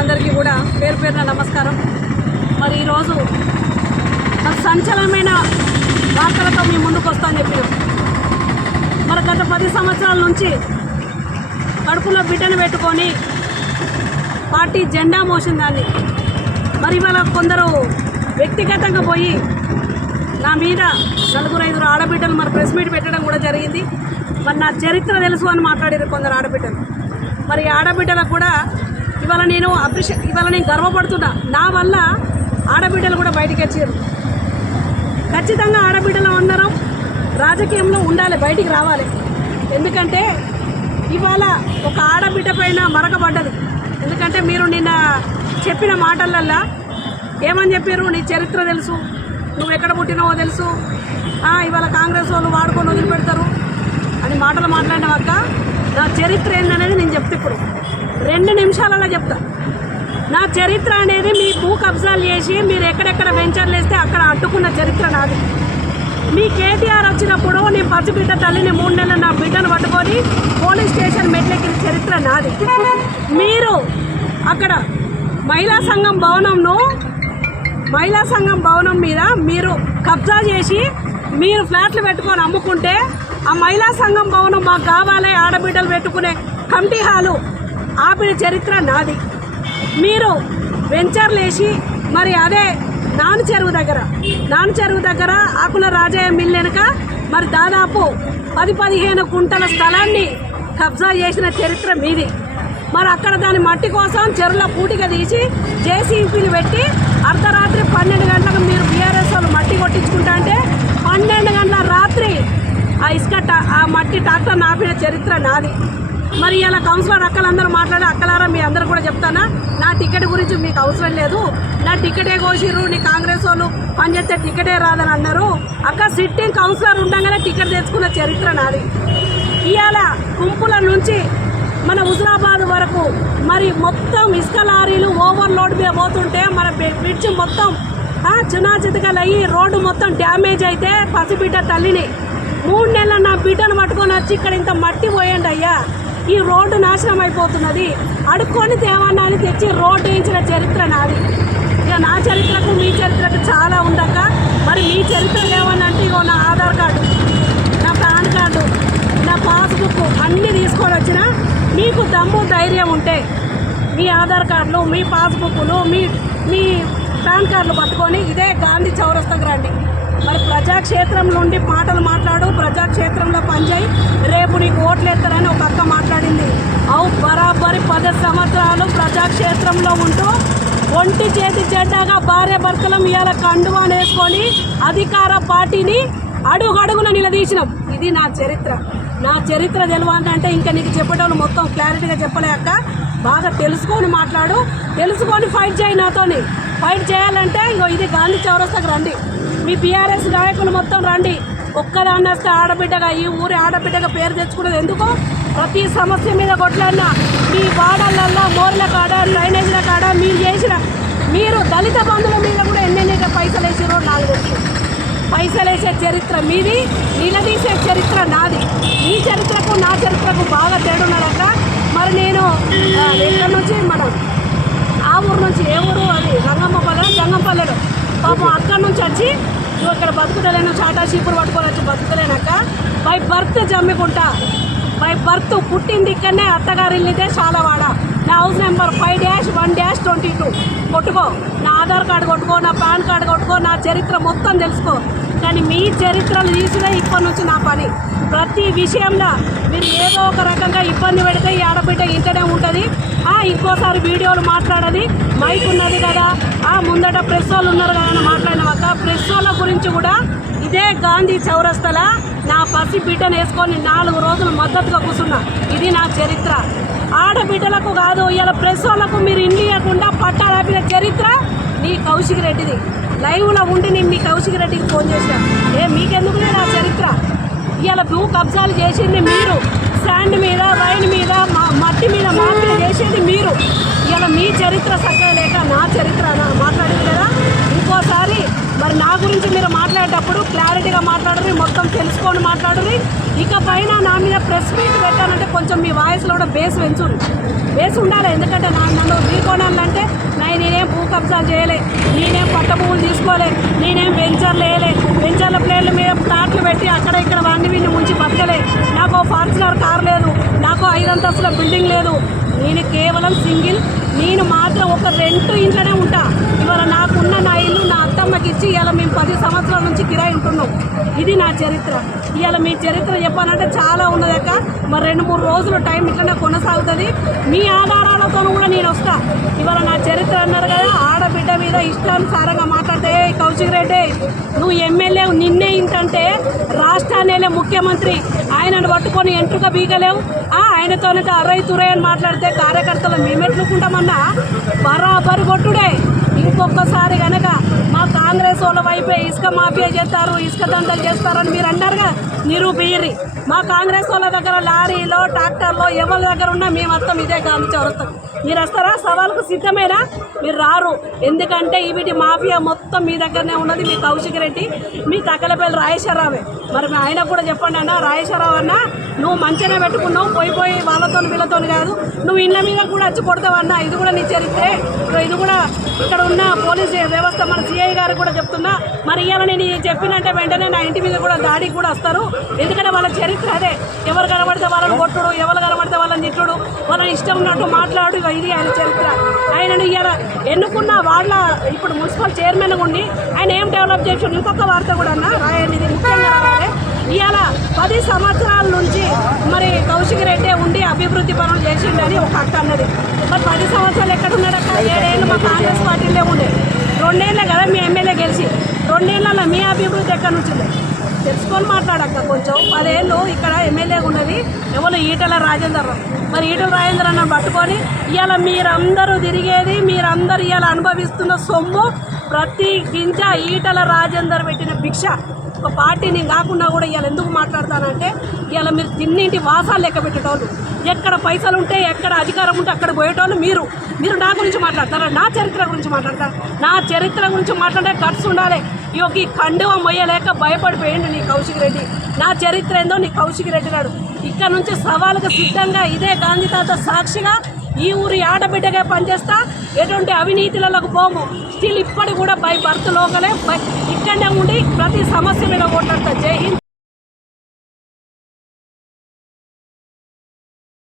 అందరికీ కూడా పేరు పేరున నమస్కారం. మరి ఈరోజు సంచలనమైన వార్తలతో మేము ముందుకు వస్తామని చెప్పినాం మరి గత పది సంవత్సరాల నుంచి కడుపులో బిడ్డను పెట్టుకొని పార్టీ జెండా మోసిన దాన్ని. మరి ఇవాళ కొందరు వ్యక్తిగతంగా పోయి నా మీద నలుగురు ఐదుగురు ఆడబిడ్డలు మరి ప్రెస్ మీట్ పెట్టడం కూడా జరిగింది. మరి నా చరిత్ర తెలుసు అని మాట్లాడారు కొందరు ఆడబిడ్డలు. మరి ఆడబిడ్డలకు కూడా ఇవాళ నేను అప్రిషియేట్ ఇవాళ నేను గర్వపడుతున్నా. నా వల్ల ఆడబిడ్డలు కూడా బయటికి వచ్చారు. ఖచ్చితంగా ఆడబిడ్డలు అందరం రాజకీయంలో ఉండాలి బయటికి రావాలి. ఎందుకంటే ఇవాళ ఒక ఆడబిడ్డ పైన మరకబడ్డది. ఎందుకంటే మీరు నిన్న చెప్పిన మాటలల్లా ఏమని చెప్పారు? నీ చరిత్ర తెలుసు. నువ్వు ఎక్కడ పుట్టినావో తెలుసు. ఇవాళ కాంగ్రెస్ వాళ్ళు వాడుకొని వదిలిపెడతారు అని మాటలు మాట్లాడినాక నా చరిత్ర ఏందనేది నేను చెప్తే ఇప్పుడు. రెండు నిమిషాలలో చెప్తా. నా చరిత్ర అనేది మీ భూ కబ్జాలు చేసి మీరు ఎక్కడెక్కడ వెంచర్లు వేస్తే అక్కడ అడ్డుకున్న చరిత్ర నాది. మీ కేటీఆర్ వచ్చినప్పుడు నీ పసిబిడ్డ తల్లిని మూడు నెలలు నా బిడ్డను పట్టుకొని పోలీస్ స్టేషన్ మెట్లెక్కిన చరిత్ర నాది. మీరు అక్కడ మహిళా సంఘం భవనంను మహిళా సంఘం భవనం మీద మీరు కబ్జా చేసి మీరు ఫ్లాట్లు పెట్టుకొని అమ్ముకుంటే ఆ మహిళా సంఘం భవనం మాకు కావాలి ఆడబిడ్డలు పెట్టుకునే కమిటీ హాలు ఆపిన చరిత్ర నాది. మీరు వెంచర్లేసి మరి అదే నాను చెరువు దగ్గర నాను చెరువు దగ్గర ఆకుల రాజయ్య మిల్ వెనుక మరి దాదాపు పది పదిహేను కుంటల స్థలాన్ని కబ్జా చేసిన చరిత్ర మీది. మరి అక్కడ దాని మట్టి కోసం చెరువుల పూటిగా తీసి జేసీబీలు పెట్టి అర్ధరాత్రి పన్నెండు గంటలకు మీరు బీఆర్ఎస్ వాళ్ళు మట్టి కొట్టించుకుంటా అంటే పన్నెండు గంటల రాత్రి ఆ ఇసుక ఆ మట్టి ట్రాక్టర్ నాపిన చరిత్ర నాది. మరి ఇలా కౌన్సిలర్ అక్కలందరూ మాట్లాడి అక్కలారా మీ అందరూ కూడా చెప్తానా? నా టికెట్ గురించి మీకు అవసరం లేదు. నా టికెటే కోసిర్రు నీ కాంగ్రెస్ వాళ్ళు పనిచేస్తే టికెటే రాదని అన్నారు. అక్క సిట్టింగ్ కౌన్సిలర్ ఉండగానే టికెట్ తెచ్చుకున్న చరిత్ర నాది. ఇవాళ గుంపుల నుంచి మన హుజరాబాద్ వరకు మరి మొత్తం ఇసుక లారీలు ఓవర్లోడ్ మీద పోతుంటే మన బ్రిడ్జ్ మొత్తం ఆ, అయ్యి రోడ్డు మొత్తం డ్యామేజ్ అయితే పసిబిడ్డ తల్లిని. మూడు నెలల నా బిడ్డను పట్టుకొని వచ్చి ఇక్కడ ఇంత మట్టి పోయండి అయ్యా. ఈ రోడ్డు నాశనం అయిపోతున్నది. అడుక్కొని తేవన్నా అని తెచ్చి రోడ్డు వేయించిన చరిత్ర నాది. ఇక నా చరిత్రకు మీ చరిత్రకు చాలా ఉండక మరి మీ చరిత్ర లేవనంటే ఇగో నా ఆధార్ కార్డు నా పాన్ కార్డు నా పాస్బుక్ అన్నీ తీసుకొని వచ్చిన మీకు దమ్ము ధైర్యం ఉంటే మీ ఆధార్ కార్డులు మీ పాస్బుక్లు మీ మీ పాన్ కార్డులు పట్టుకొని ఇదే గాంధీ చౌరస్తకు రండి. మరి ప్రజాక్షేత్రం నుండి మాటలు మాట్లాడు ప్రజాక్షేత్రంలో పనిచేయి. రేపు నీకు ఓట్లు ఎత్తారని ఒక అక్క మాట్లాడింది. అవు బరాబరి పది సంవత్సరాలు ప్రజాక్షేత్రంలో ఉంటూ ఒంటి చేతి జెండాగా భార్య భర్తలం ఇవాళ కండువా వేసుకొని అధికార పార్టీని అడుగడుగున నిలదీసినాం. ఇది నా చరిత్ర. నా చరిత్ర తెలవాలంటే ఇంకా నీకు చెప్పేటోళ్ళు మొత్తం క్లారిటీగా చెప్పలేక బాగా తెలుసుకొని మాట్లాడు. తెలుసుకొని ఫైట్ చేయి నాతోని. ఫైట్ చేయాలంటే ఇగో ఇది గాంధీ చౌరస్తాకు రండి. మీ బీఆర్ఎస్ నాయకులు మొత్తం రండి. ఒక్కదాన్ని వస్తే ఆడబిడ్డగా ఈ ఊరి ఆడబిడ్డగా పేరు తెచ్చుకునేది ఎందుకు? ప్రతి సమస్య మీద కొట్లాడినా మీ వాడలల్లో మోర్ల కాడ డ్రైనేజీల కాడ మీరు చేసిన మీరు దళిత బంధువుల మీద కూడా ఎన్నెన్ని పైసలు వేసిరో నాకు తెలుసు. పైసలు వేసే చరిత్ర మీది నిలదీసే చరిత్ర నాది. ఈ చరిత్రకు నా చరిత్రకు బాగా తేడున్నదక్క మరి నేను ఆ, ఎక్కడి నుంచి మనం ఆ ఊరు నుంచి ఏ ఊరు అది? రంగమ్మపల్లె జంగంపల్లెడు పాపం అక్కడి నుంచి వచ్చి నువ్వు ఇక్కడ బతుకుతలేను చాటా చీపురు పట్టుకోవచ్చు వచ్చి by birth Jammikunta. By birth పుట్టింది ఇక్కడనే అత్తగారిల్లిదే చాలావాడ నా house number five dash one dash twenty two. కొట్టుకో. నా ఆధార్ కార్డు కొట్టుకో నా పాన్ కార్డు కొట్టుకో నా చరిత్ర మొత్తం తెలుసుకో. కానీ మీ చరిత్రలు తీసుడే ఇప్పటి నుంచి నా పని. ప్రతి విషయంలో మీరు ఏదో ఒక రకంగా ఇబ్బంది పెడితే ఈ ఆడబిడ్డ ఇంటనే ఉంటుంది. ఇంకోసారి వీడియోలు మాట్లాడని మైక్ ఉన్నది కదా. ఆ ముందట ప్రెస్ వాళ్ళు ఉన్నారు కదా అని మాట్లాడినాక ప్రెస్ వాళ్ళ గురించి కూడా ఇదే గాంధీ చౌరస్తల నా పసి బిడ్డను వేసుకొని నాలుగు రోజులు మద్దతుగా కూర్చున్నా. ఇది నా చరిత్ర. ఆడబిడ్డలకు కాదు ఇలా ప్రెస్ వాళ్ళకు మీరు ఇండ్లు ఇవ్వకుండా పట్టాలపిన చరిత్ర నీ కౌశిక్ రెడ్డిది. లైవ్లో ఉండి నేను మీ కౌశిక్ రెడ్డికి ఫోన్ చేసిన ఏ మీకెందుకు నా చరిత్ర? ఇవాళ భూ కబ్జాలు చేసింది మీరు. శాండ్ మీద రైన్ మీద మట్టి మీద మార్పులు చేసేది మీరు ఇవాళ మీ చరిత్ర సక్కగా లేక నా చరిత్ర మాట్లాడింది కదా? ఇంకోసారి మరి నా గురించి మీరు మాట్లాడేటప్పుడు క్లారిటీగా మాట్లాడరు మొత్తం తెలుసుకొని మాట్లాడరు. ఇక పైన నా మీద ప్రెస్ మీట్ పెట్టానంటే కొంచెం మీ వాయిస్లో కూడా బేస్ పెంచురు బేస్ ఉండాలి ఎందుకంటే నా నన్ను వీకోనాలంటే నేను నేనేం భూ కబ్జాలు చేయలే నేనేం కొత్త భూములు తీసుకోలే నేనేం వెంచర్లు వేయలే వెంచర్ల ప్లేట్ల మీద ప్లాట్లు పెట్టి అక్కడ ఇక్కడ వాడిని వీడిని ముంచి బతకలే. నాకు ఫార్చునర్ కార్ లేదు నాకు ఐదు అంతస్తుల బిల్డింగ్ లేదు నేను కేవలం సింగిల్ నేను మాత్రం ఒక రెంట్ ఇంట్లోనే ఉంటా. ఇవాళ నాకున్న నా ఇల్లు నా అత్తమ్మకి ఇచ్చి ఇవాళ మేము పది సంవత్సరాల నుంచి కిరాయి ఉంటున్నాం. ఇది నా చరిత్ర. ఇవాళ మీ చరిత్ర చెప్పాలంటే చాలా ఉన్నదక్క మరి రెండు మూడు రోజులు టైం ఇట్లనే కొనసాగుతుంది. మీ ఆధారాలతో కూడా నేను వస్తా. ఇవాళ నా చరిత్ర అన్నారు కదా ఆడబిడ్డ మీద ఇష్టానుసారంగా మాట్లాడితే కౌశిక్ రెడ్డి నువ్వు ఎమ్మెల్యే నిన్నే ఇంతంటే రాష్ట్రాన్ని ముఖ్యమంత్రి. ఆయనను పట్టుకొని ఎంట్రుక బీగలేవు. ఆ, ఆయనతోనైతే అరవై తురై అని మాట్లాడితే కార్యకర్తలు మేమెట్లుకుంటామన్నా? బరాబరి కొట్టుడే. ఇంకొకసారి కనుక మా కాంగ్రెస్ వాళ్ళ వైపే ఇసుక మాఫియా చేస్తారు ఇసుక దండలు చేస్తారని మీరు అన్నారుగా? నిరూపియ్యరి మా కాంగ్రెస్ వాళ్ళ దగ్గర లారీలో ట్రాక్టర్లో ఎవరి దగ్గర ఉన్నా మేము మొత్తం ఇదే గాంధీ చౌరస్తాం మీరు వస్తారా? సవాల్కు సిద్ధమేనా? మీరు రారు. ఎందుకంటే వీటి మాఫియా మొత్తం మీ దగ్గరనే ఉన్నది మీ కౌశిక్ రెడ్డి మీ తక్కలపల్లి రాజేశ్వరరావే. మరి మీ ఆయన కూడా చెప్పండి అన్న రాజేశ్వరరావు అన్న నువ్వు మంచిగానే పెట్టుకున్నావు పోయి పోయి వాళ్ళతో వీళ్ళతో కాదు. నువ్వు ఇళ్ళ మీద కూడా వచ్చి కొడతావన్నా ఇది కూడా నీ చరిత్రే ఇది కూడా ఇక్కడ ఉన్న పోలీస్ వ్యవస్థ మన సిఐ గారు కూడా చెప్తున్నా మరి ఇవాళ నేను చెప్పినంటే వెంటనే నా ఇంటి మీద కూడా దాడికి కూడా వస్తారు. ఎందుకంటే వాళ్ళ చరిత్ర అదే. ఎవరు కనబడితే వాళ్ళని కొట్టుడు ఎవరు కనబడితే వాళ్ళని తిట్టుడు వాళ్ళని ఇష్టం ఉన్నట్టు మాట్లాడు ఇది ఆయన చరిత్ర. ఆయనను ఇవాళ ఎన్నుకున్న వాళ్ళ ఇప్పుడు మున్సిపల్ చైర్మన్ ఉండి ఆయన ఏం డెవలప్ చేసి ఇంకొక వార్త కూడా అన్న ఆయన ఇది ముఖ్యంగా ఇవాళ పది సంవత్సరాల నుంచి మరి కౌశిక్ రెడ్డి ఉండి అభివృద్ధి పనులు చేసిండని ఒక అక్క అన్నది. మరి పది సంవత్సరాలు ఎక్కడ ఉన్నాడక్క ఏడేళ్ళు మా కాంగ్రెస్ పార్టీలో ఉండే. రెండేళ్ళే కదా మీ ఎమ్మెల్యే గెలిచి. రెండేళ్ళ మీ అభివృద్ధి ఎక్కడ నుంచి తెలుసుకొని మాట్లాడక్క కొంచెం. పదేళ్ళు ఇక్కడ ఎమ్మెల్యే ఉన్నది. ఎవరు? ఈటల రాజేందర్. మరి ఈటల రాజేందర్ అన్న పట్టుకొని ఇవాళ మీరందరూ తిరిగేది మీరందరూ ఇవాళ అనుభవిస్తున్న సొమ్ము. ప్రతి గింజ ఈటల రాజేందర్ పెట్టిన భిక్ష. ఒక పార్టీ నేను కాకుండా కూడా ఇవాళ ఎందుకు మాట్లాడతానంటే ఇవాళ మీరు తిన్నింటి వాసాలు లెక్క పెట్టేటోళ్ళు. ఎక్కడ పైసలు ఉంటే ఎక్కడ అధికారం ఉంటే అక్కడ పోయేటోళ్ళు మీరు. మీరు నా గురించి మాట్లాడతారా? నా చరిత్ర గురించి మాట్లాడతారా? నా చరిత్ర గురించి మాట్లాడే ఖర్చు ఉండాలి. ఈ ఈ కండువ మొయ్యలేక భయపడిపోయింది నీ కౌశిక్ రెడ్డి. నా చరిత్ర ఏందో నీ కౌశిక్ రెడ్డి నాడు. ఇక్కడ నుంచి సవాలుకు సిద్ధంగా ఇదే గాంధీ తాత సాక్షిగా ఈ ఊరి ఆడబిడ్డగా పనిచేస్తా ఎటువంటి అవినీతిలలోకి పోము. స్టిల్ ఇప్పటి కూడా బై బర్త్ లోకలే బై ఇక్కడనే ఉండి ప్రతి సమస్య మీద ఓట్లాడతా జై హింద్.